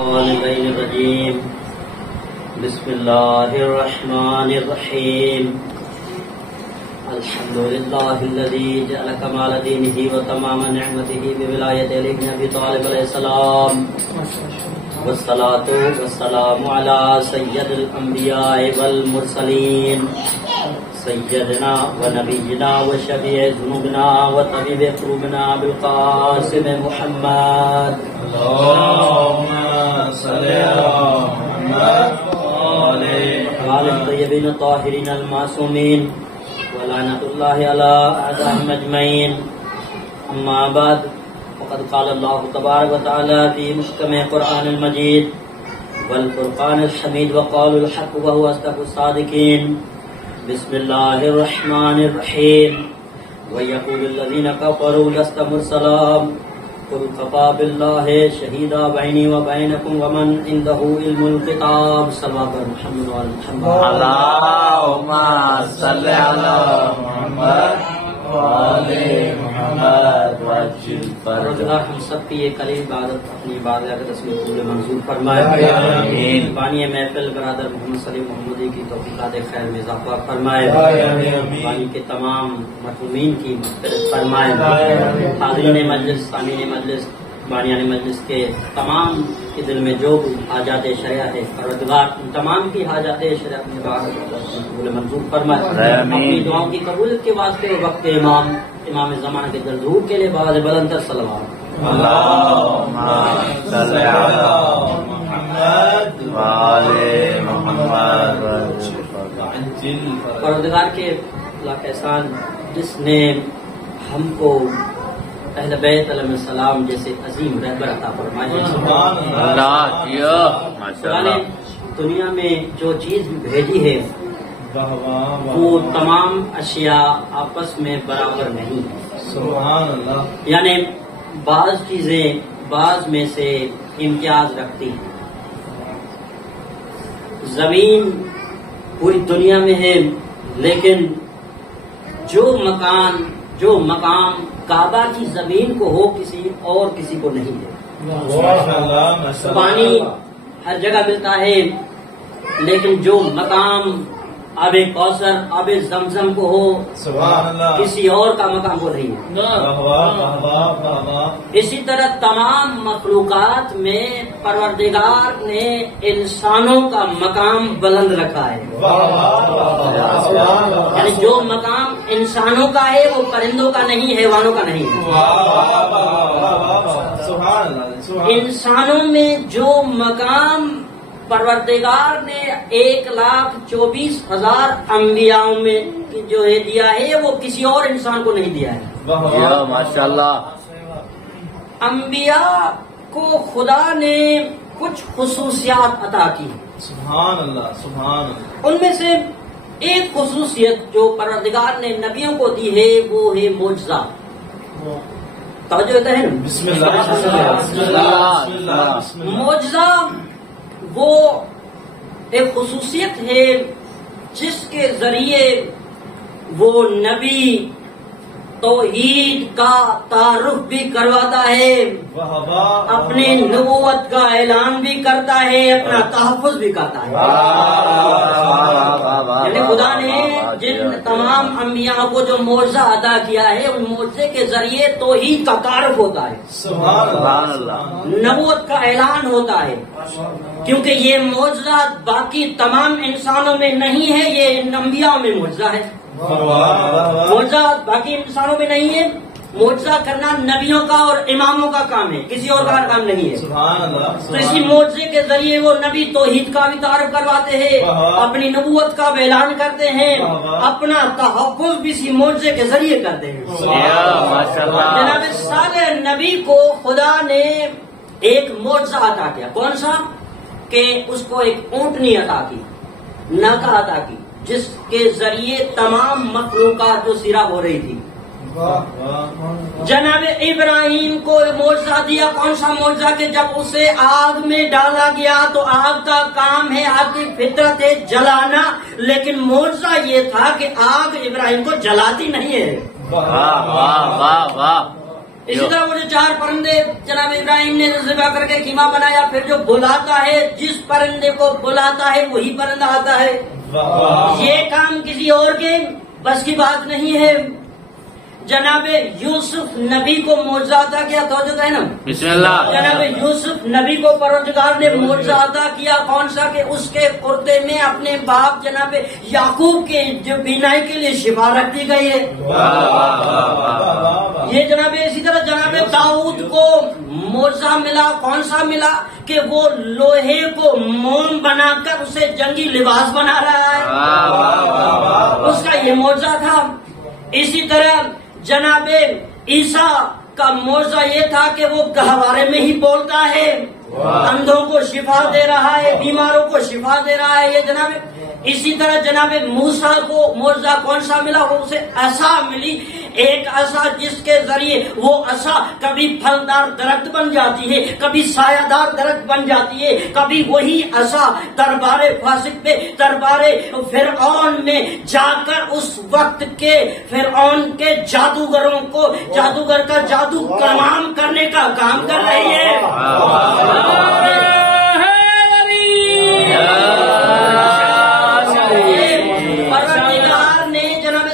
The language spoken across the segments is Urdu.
الشيطان الرجيم بسم الله الرحمن الرحيم الحمد لله الذي جعل كمال دينه وتمام نعمته بولاية علي بن أبي طالب عليه السلام والصلاة والسلام على سيد الأنبياء والمرسلين سيدنا ونبينا وشفيع ذنوبنا وطبيب قلوبنا بالقاسم محمد اللهم صل على محمد وعلى الطيبين الطاهرين المعصومين ولعنة الله على أعدائهم أجمعين أما بعد وقد قال الله تبارك وتعالى في محكم القرآن المجيد والفرقان الحميد وقالوا الحق وهو أصدق الصادقين بسم الله الرحمن الرحيم ويقول الذين كفروا لست مرسلا قل كفى بالله شهيدا بيني وبينكم ومن عنده علم الكتاب صلى الله عليه محمد وعلى محمد اللهم صل على محمد وعلى محمد وعجل پروردگار ہم سب کی یہ قلیل عبادت اپنی عبادت کے تصویر قبول منظور فرمائے آمین بانی محفل برادر محمد سلیم محمودی کی توفیقات خیر میں اضافہ فرمائے بانی کے تمام مرحومین کی مغفرت فرمائے حاضرین مجلس سامعین مجلس بانیان مجلس کے تمام کے دل میں جو حاجات شرعیہ ہے پروردگار ان تمام کی حاجات شرعیہ میں قبول منظور فرمائے اپنی دعاؤں کی قبولیت کے واسطے وقت امام زمانہ کے دلدور کے لیے باز بلند صلوات اللهم صل على محمد وعلى محمد وعجل پروردگار کے لاکھ احسان جس نے ہم کو اہل بیت علیہ السلام جیسے عظیم رہبر عطا فرمائے اللہ کیا خدا نے دنیا میں جو چیز بھی بھیجی ہے وہ تمام اشیاء آپس میں برابر نہیں ہے سبحان اللہ یعنی بعض چیزیں بعض میں سے امتیاز رکھتی ہیں زمین پوری دنیا میں ہے لیکن جو مقام کعبہ کی زمین کو ہو کسی اور کسی کو نہیں ہے پانی ہر جگہ ملتا ہے لیکن جو مقام آب کوثر آب زمزم کو ہو سبحان اللہ کسی اور کا مقام وہ نہیں ہے اسی طرح تمام مخلوقات میں پروردگار نے انسانوں کا مقام بلند رکھا ہے یعنی جو مقام انسانوں کا ہے وہ پرندوں کا نہیں حیوانوں کا نہیں ہے انسانوں میں جو مقام پروردگار نے 1,24,000 انبیاء میں جو ہے دیا ہے وہ کسی اور انسان کو نہیں دیا ہے ماشاء اللہ انبیاء کو خدا نے کچھ خصوصیات عطا کی سبحان اللہ سبحان اللہ ان میں سے ایک خصوصیت جو پروردگار نے نبیوں کو دی ہے وہ ہے معجزہ توجہ دیتا ہے بسم اللہ معجزہ وہ ایک خصوصیت ہے جس کے ذریعے وہ نبی توحید کا تعارف بھی کرواتا ہے اپنی نبوت کا اعلان بھی کرتا ہے اپنا تحفظ بھی کرتا ہے یعنی خدا نے جن تمام انبیاء کو جو معجزہ عطا کیا ہے ان معجزے کے ذریعے توحید کا تعارف ہوتا ہے سبحان اللہ نبوت کا اعلان ہوتا ہے کیونکہ یہ معجزہ باقی تمام انسانوں میں نہیں ہے یہ ان انبیاء میں معجزہ ہے معجزہ باقی انسانوں میں نہیں ہے معجزہ کرنا نبیوں کا اور اماموں کا کام ہے کسی اور کا کام نہیں ہے تو اسی معجزے کے ذریعے وہ نبی توحید کا بھی تعارف کرواتے ہیں اپنی نبوت کا بھی اعلان کرتے ہیں اپنا تحفظ بھی اسی معجزے کے ذریعے کرتے ہیں جناب صالح نبی کو خدا نے ایک معجزہ عطا کیا کون سا کہ اس کو ایک اونٹنی عطا کی ناقہ عطا کی جس کے ذریعے تمام مخلوقات جو سیراب ہو رہی تھی جناب ابراہیم کو معجزہ دیا کون سا معجزہ کہ جب اسے آگ میں ڈالا گیا تو آگ کا کام ہے آگ کی فطرت ہے جلانا لیکن معجزہ یہ تھا کہ آگ ابراہیم کو جلاتی نہیں ہے اسی طرح وہ جو 4 پرندے جناب ابراہیم نے ذبح کر کے خیمہ بنایا، پھر جو بلاتا ہے، جس پرندے کو بلاتا ہے وہی پرندہ آتا ہے. یہ کام کسی اور کے بس کی بات نہیں ہے. جناب یوسف نبی کو معجزہ عطا کیا، توجہ ہے نا، بسم اللہ. جناب یوسف نبی کو پروردگار نے معجزہ عطا کیا، کون سا؟ کہ اس کے کرتے میں اپنے باپ جناب یعقوب کے جو بینائی کے لیے شفا رکھ دی گئی ہے. یہ جناب اسی طرح جناب داؤد کو معجزہ ملا، کون سا ملا؟ کہ وہ لوہے کو موم بنا کر اسے جنگی لباس بنا رہا ہے، اس کا یہ معجزہ تھا. اسی طرح جناب عیسیٰ کا معجزہ یہ تھا کہ وہ گہوارے میں ہی بولتا ہے، اندھوں کو شفا دے رہا ہے، بیماروں کو شفا دے رہا ہے. یہ جناب اسی طرح جناب موسیٰ کو معجزہ کون سا ملا؟ وہ اسے عصا ملی، ایک عصا جس کے ذریعے وہ عصا کبھی پھلدار درخت بن جاتی ہے، کبھی سایہ دار درخت بن جاتی ہے. کبھی وہی عصا دربار فاسق پہ، دربار فرعون میں جا کر اس وقت کے فرعون کے جادوگروں کو جادوگر کا جادو تمام کرنے کا کام کر رہی ہے.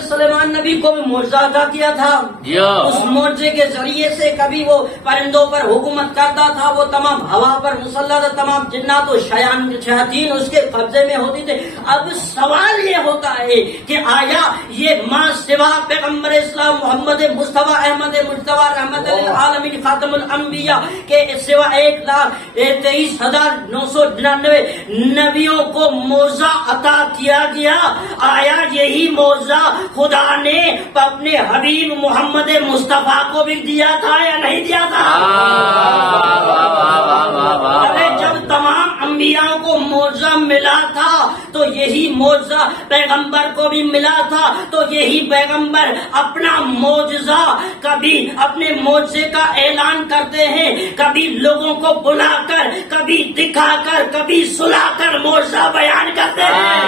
سلیمان نبی کو بھی معجزہ عطا کیا تھا. اس معجزے کے ذریعے سے کبھی وہ پرندوں پر حکومت کرتا تھا، وہ تمام ہوا پر مسلط، تمام جنات و شیاطین اس کے قبضے میں ہوتی تھے. اب سوال یہ ہوتا ہے کہ آیا یہ ماں سوا پیغمبر اسلام محمد مصطفیٰ احمد مجتبی رحمت للعالمین خاتم الانبیاء کے سوا 1,23,999 نبیوں کو معجزہ عطا کیا گیا؟ آیا یہی معجزہ خدا نے اپنے حبیب محمد مصطفیٰ کو بھی دیا تھا یا نہیں دیا تھا؟ ارے جب تمام انبیاء کو معجزہ ملا تھا تو یہی معجزہ پیغمبر کو بھی ملا تھا. تو یہی پیغمبر اپنا معجزہ کبھی اپنے معجزے کا اعلان کرتے ہیں، کبھی لوگوں کو بلا کر، کبھی دکھا کر، کبھی سلا کر معجزہ بیان کرتے ہیں.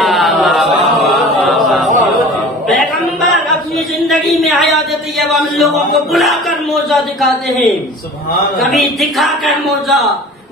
پیغمبر اپنی زندگی میں حیات طیبہ میں لوگوں کو بلا کر معجزہ دکھاتے ہیں، کبھی دکھا کر معجزہ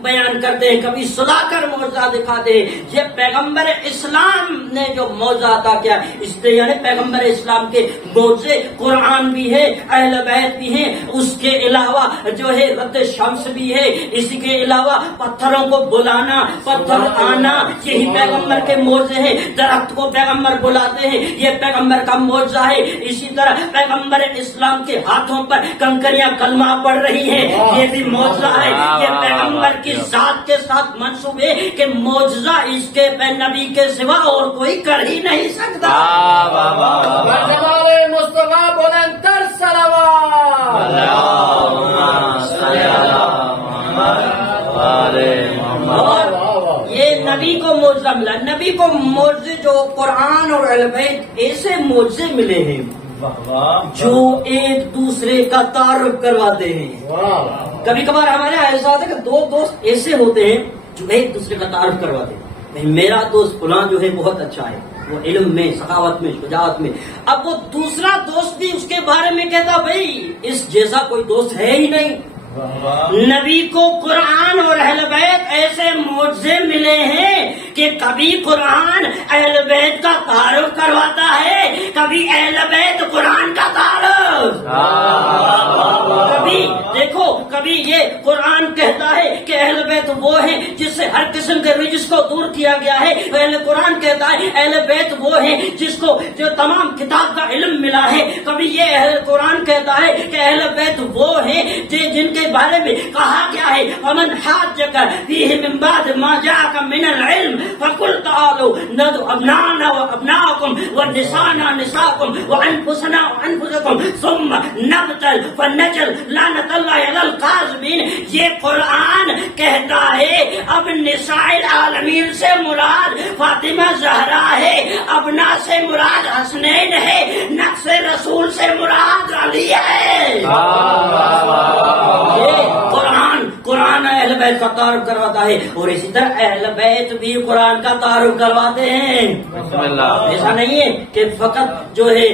بیان کرتے ہیں، کبھی سلا کر معجزہ دکھاتے ہیں. یہ پیغمبر اسلام نے جو معجزہ عطا کیا، اس لیے یعنی پیغمبر اسلام کے معجزے قرآن بھی ہے، اہل بیت بھی ہیں، اس کے علاوہ جو ہے رد شمس بھی ہے، اسی کے علاوہ پتھروں کو بلانا، پتھر آنا، یہی پیغمبر کے معجزے ہیں. درخت کو پیغمبر بلاتے ہیں، یہ پیغمبر کا معجزہ ہے. اسی طرح پیغمبر اسلام کے ہاتھوں پر کنکریاں کلمہ پڑھ رہی ہیں، یہ بھی معجزہ ہے. یہ پیغمبر کی ذات کے ساتھ منسوب ہے کہ معجزہ اس کے نبی کے سوا اور کوئی کر ہی نہیں سکتا. مصطفیٰ بلند تر صلوات. اور یہ نبی کو معجزہ ملا. نبی کو معجزے جو قرآن اور اہل بیت ایسے معجزے ملے ہیں جو ایک دوسرے کا تعارف کرواتے ہیں. کبھی کبھار ہمارے یہاں ایسا ہوتا ہے کہ 2 دوست ایسے ہوتے ہیں جو ایک دوسرے کا تعارف کرواتے ہیں. میرا دوست فلاں جو ہے بہت اچھا ہے، وہ علم میں، سخاوت میں، شجاعت میں. اب وہ دوسرا دوست بھی اس کے بارے میں کہتا بھائی اس جیسا کوئی دوست ہے ہی نہیں. نبی کو قرآن اور اہل بیت ایسے معجزے ملے ہیں کہ کبھی قرآن اہل بیت کا تعارف کرواتا ہے، کبھی اہل بیت قرآن کا تعارف. کبھی دیکھو، کبھی یہ قرآن کہتا ہے کہ اہل بیت وہ ہیں جس سے ہر قسم کے رجس کو دور کیا گیا ہے. اہل قرآن کہتا ہے اہل بیت وہ ہیں جس کو جو تمام کتاب کا علم ملا ہے. کبھی یہ اہل قرآن کہتا ہے کہ اہل بیت وہ ہیں جن کے بارے میں کہا گیا ہے ومن حاجک فیہ من بعد ما جاءک من العلم فقل تعالوا ندعو ابناءنا وابناءکم ونساءنا نساءکم وانفسنا وانفسکم ثم نبتل فنجل لعنت اللہ علی الکاذبین. یہ قرآن کہتا ہے اب نساء العالمین سے مراد فاطمہ زہرا ہے، ابنا سے مراد حسنین ہے، نفس رسول سے مراد علی ہے. قرآن قرآن اہل بیت کا تعارف کرواتا ہے اور اسی طرح اہل بیت بھی قرآن کا تعارف کرواتے ہیں. ایسا نہیں ہے کہ فقط جو ہے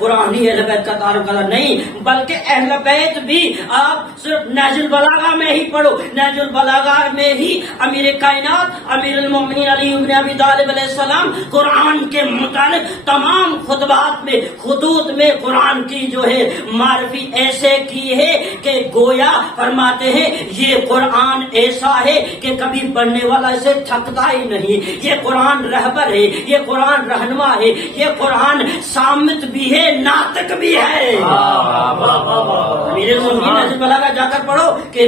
قرآن ہی اہل بیت کا تعارف کرتا، نہیں، بلکہ اہل بیت بھی آپ صرف نہج البلاغہ میں ہی پڑھو. نہج البلاغہ میں ہی امیر کائنات امیر المومنین علی بن ابی طالب علیہ السلام قرآن کے متعلق تمام خطبات میں خطوط میں قرآن کی جو ہے معرفی ایسے کی ہے کہ گویا فرماتے ہیں یہ قرآن ایسا ہے کہ کبھی پڑھنے والا اسے تھکتا ہی نہیں. یہ قرآن رہبر ہے، یہ قرآن رہنما ہے، یہ قرآن سامت بھی ہے، ناطق بھی ہے. امیر المومنین نہج البلاغہ جا کر پڑھو کہ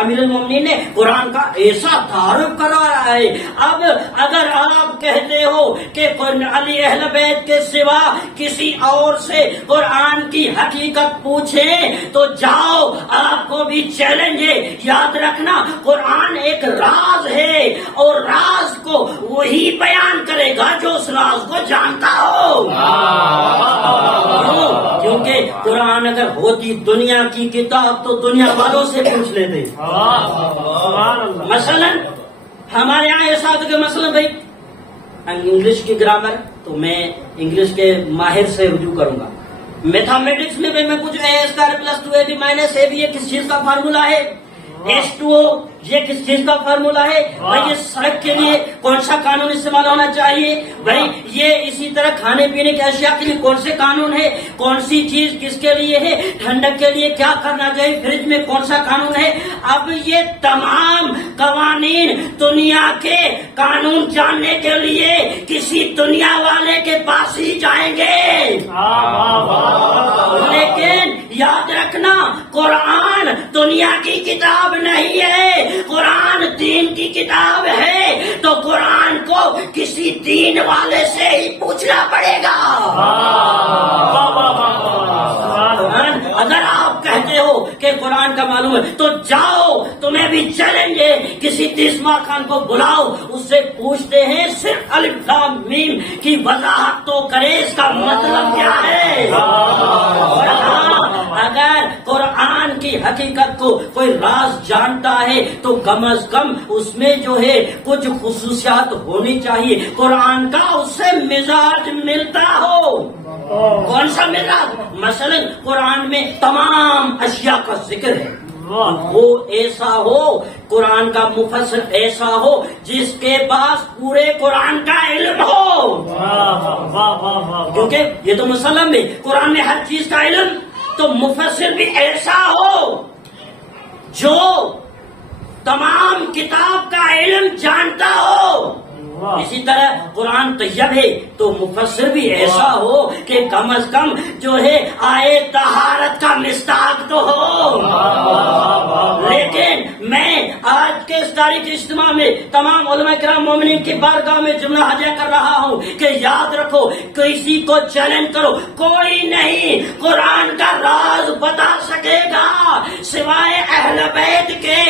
امیر المومنین نے قرآن کا ایسا تعارف کروایا ہے. اب اگر آپ کہتے ہو کہ علی اہل بیت کے سوا کسی اور سے قرآن کی حقیقت پوچھیں تو جاؤ، آپ کو بھی چیلنج ہے. یاد رکھنا قرآن ایک راز ہے اور راز کو وہی بیان کرے گا جو اس راز کو جانتا ہو. کیونکہ قرآن اگر ہوتی دنیا کی کتاب تو دنیا والوں سے پوچھ لیتے. مثلا ہمارے یہاں ایسا کہ مثلا بھائی انگلش کی گرامر تو میں انگلش کے ماہر سے رجوع کروں گا. میتھمیٹکس میں بھی میں کچھ A²+2AB- یہ کس چیز کا فارمولا ہے؟ H2O یہ کس چیز کا فارمولا ہے؟ بھائی یہ سڑک کے لیے کون سا قانون استعمال ہونا چاہیے؟ بھائی یہ اسی طرح کھانے پینے کی اشیاء کے لیے کون سے قانون ہے؟ کون سی چیز کس کے لیے ہے؟ ٹھنڈک کے لیے کیا کرنا چاہیے؟ فریج میں کون سا قانون ہے؟ اب یہ تمام قوانین دنیا کے قانون جاننے کے لیے کسی دنیا والے کے پاس ہی جائیں گے. لیکن یاد رکھنا قرآن دنیا کی کتاب نہیں ہے، قرآن دین کی کتاب ہے. تو قرآن کو کسی دین والے سے ہی پوچھنا پڑے گا. اگر آپ کہتے ہو کہ قرآن کا معلوم ہے تو جاؤ، تمہیں بھی چیلنج ہے، کسی تیسما خان کو بلاؤ، اس سے پوچھتے ہیں صرف الف لام میم کی وضاحت تو کرے، اس کا مطلب کیا ہے. اگر قرآن کی حقیقت کو کوئی راز جانتا ہے تو کم از کم اس میں جو ہے کچھ خصوصیات ہونی چاہیے. قرآن کا اس سے مزاج ملتا ہو. کون سا مزاج؟ مثلا قرآن میں تمام اشیاء کا ذکر ہے، وہ ایسا ہو، قرآن کا مفسر ایسا ہو جس کے پاس پورے قرآن کا علم ہو. کیونکہ یہ تو مسلم ہے، قرآن میں ہر چیز کا علم، تو مفسر بھی ایسا ہو جو تمام کتاب کا علم جانتا ہو. اسی طرح قرآن طیب ہے تو مفسر بھی ایسا ہو کہ کم از کم جو ہے آئے طہارت کا مصداق تو ہو. لیکن میں آج کے اس تاریخ اجتماع میں تمام علماء کرام مومنین کی بارگاہ میں جملہ ہدیہ کر رہا ہوں کہ یاد رکھو، کسی کو چیلنج کرو، کوئی نہیں قرآن کا راز بتا سکے گا سوائے اہل بیت کے.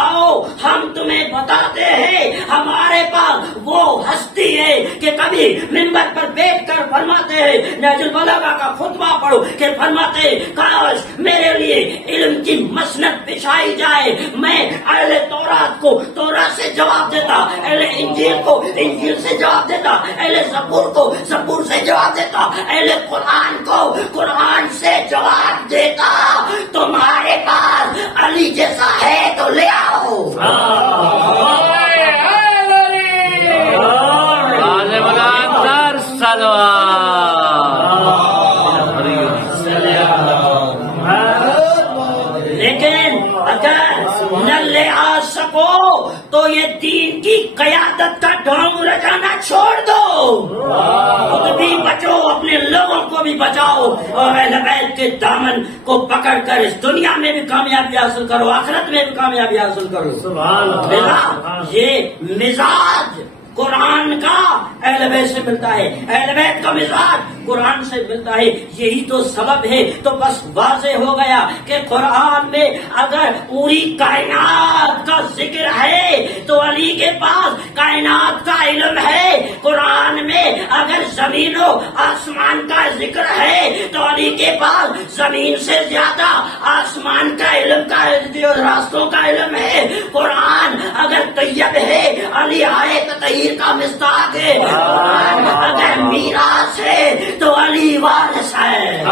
آؤ ہم تمہیں بتاتے ہیں، ہمارے پاس وہ ہستی ہے کہ کبھی منبر پر بیٹھ کر فرماتے ہیں، نہج البلاغہ کا خطبہ پڑھو کہ فرماتے ہیں کاش میرے لیے علم کی مسند بچھائی جائے، میں اہل تورات کو تورات سے جواب دیتا، اہل انجیل کو انجیل سے جواب دیتا، اہل زبور کو زبور سے جواب دیتا، اہل قرآن کو قرآن سے جواب دیتا. تمہارے پاس علی جیسا ہے تو لے آؤ. لیکن اگر نہ لے آ سکو تو یہ دین کی قیادت کا ڈھونگ رچانا چھوڑ دو. خود بھی بچو، اپنے لوگوں کو بھی بچاؤ اور اہل بیت کے دامن کو پکڑ کر اس دنیا میں بھی کامیابی حاصل کرو، آخرت میں بھی کامیابی حاصل کرو. یہ مزاج قرآن کا اہل بیت سے ملتا ہے، اہل بیت کا مزاج قرآن سے ملتا ہے. یہی تو سبب ہے. تو بس واضح ہو گیا کہ قرآن میں اگر پوری کائنات کا ذکر ہے تو علی کے پاس کائنات کا علم ہے. قرآن میں اگر زمین و آسمان کا ذکر ہے تو علی کے پاس زمین سے زیادہ آسمان کا علم کا راستوں کا علم ہے. قرآن اگر طیب ہے علی آئے تطہیر کا مصداق ہے. قرآن اگر میراث ہے تو علی وارث ہے.